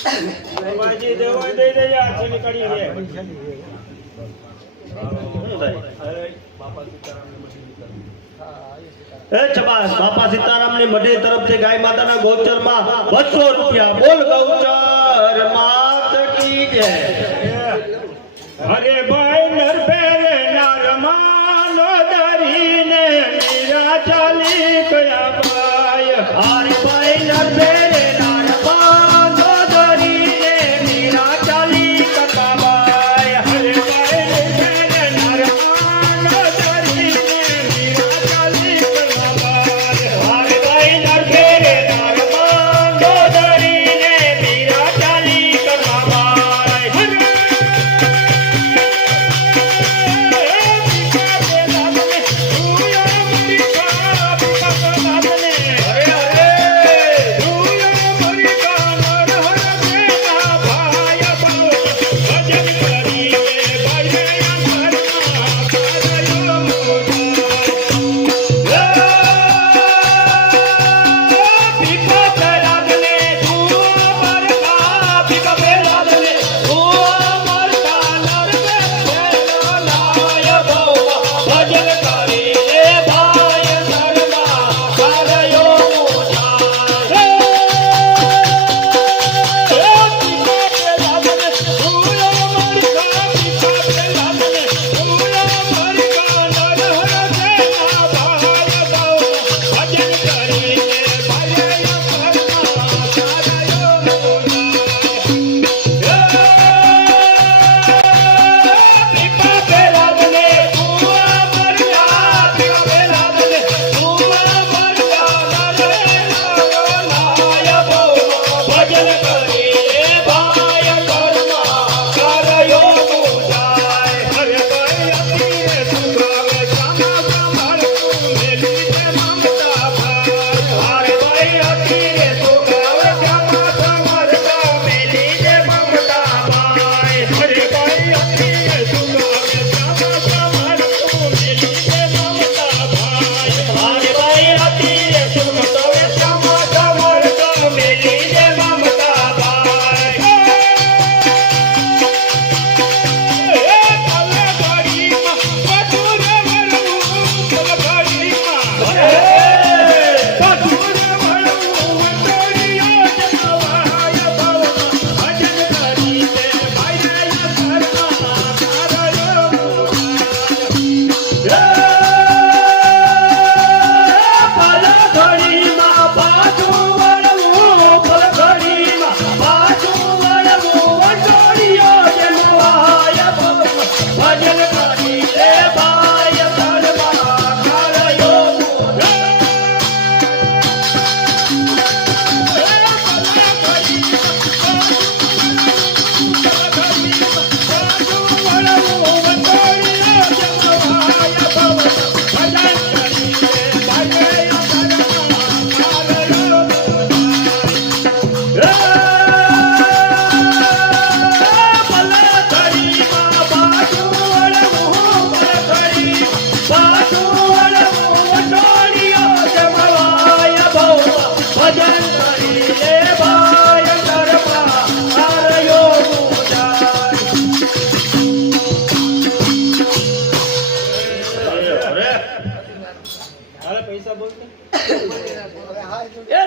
માજી દેવાય દઈ દે યાર ચલી કરી રે ચબાસ બાપા સીતારામ ની મઢે તરફથી ગાય માતાના ગૌચરમાં 200 રૂપિયા બોલ ગૌચર માત કી જય અરે ભાઈ નરભેરે નારમાનો દરીને મીરા ચાલી ગયા ભાઈ અરે ભાઈ નરભેરે નારમાનો દરીને મીરા ચાલી ગયા ભાઈ અરે ભાઈ નરભેરે નારમાનો દરીને મીરા ચાલી ગયા ભાઈ અરે ભાઈ નરભેરે નારમાનો દરીને મીરા ચાલી ગયા ભાઈ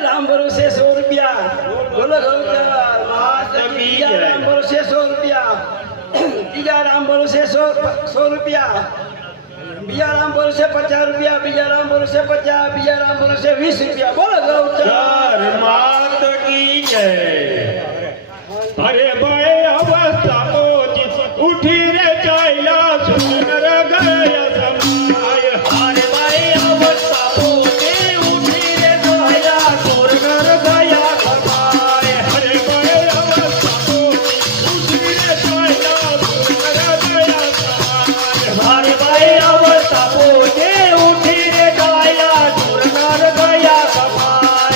राम भरोसे 100 रुपया बोलो राम भरोसे 100 रुपया बीजा राम भरोसे 100 रुपया बीजा राम भरोसे 50 रुपया बीजा राम भरोसे 50 बीजा राम भरोसे 20 रुपया बोलो गौचर मात की जय अरे भाई अवस्था तो उठी रे चाइला सुनर गया समाय अरे भाई अवस्था पोते उठी रे चाइला सुनर गया समाय अरे भाई अवस्था तो उठी रे चाइला सुनर गया समाय अरे भाई अवस्था पोते उठी रे चाइला सुनर गया समाय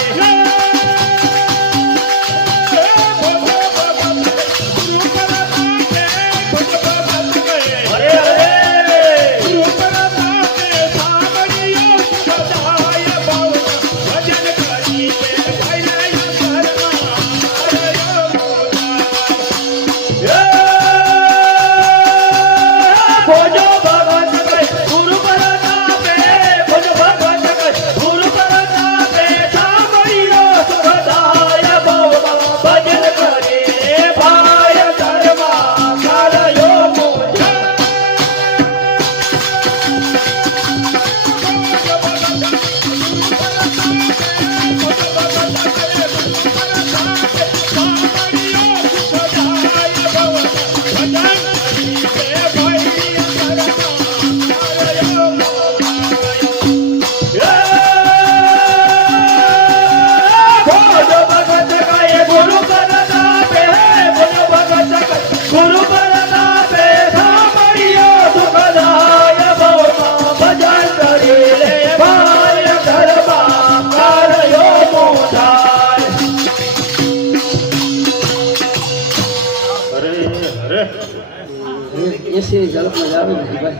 80 ની ઝડપમાં જ આવે ને ભાઈ.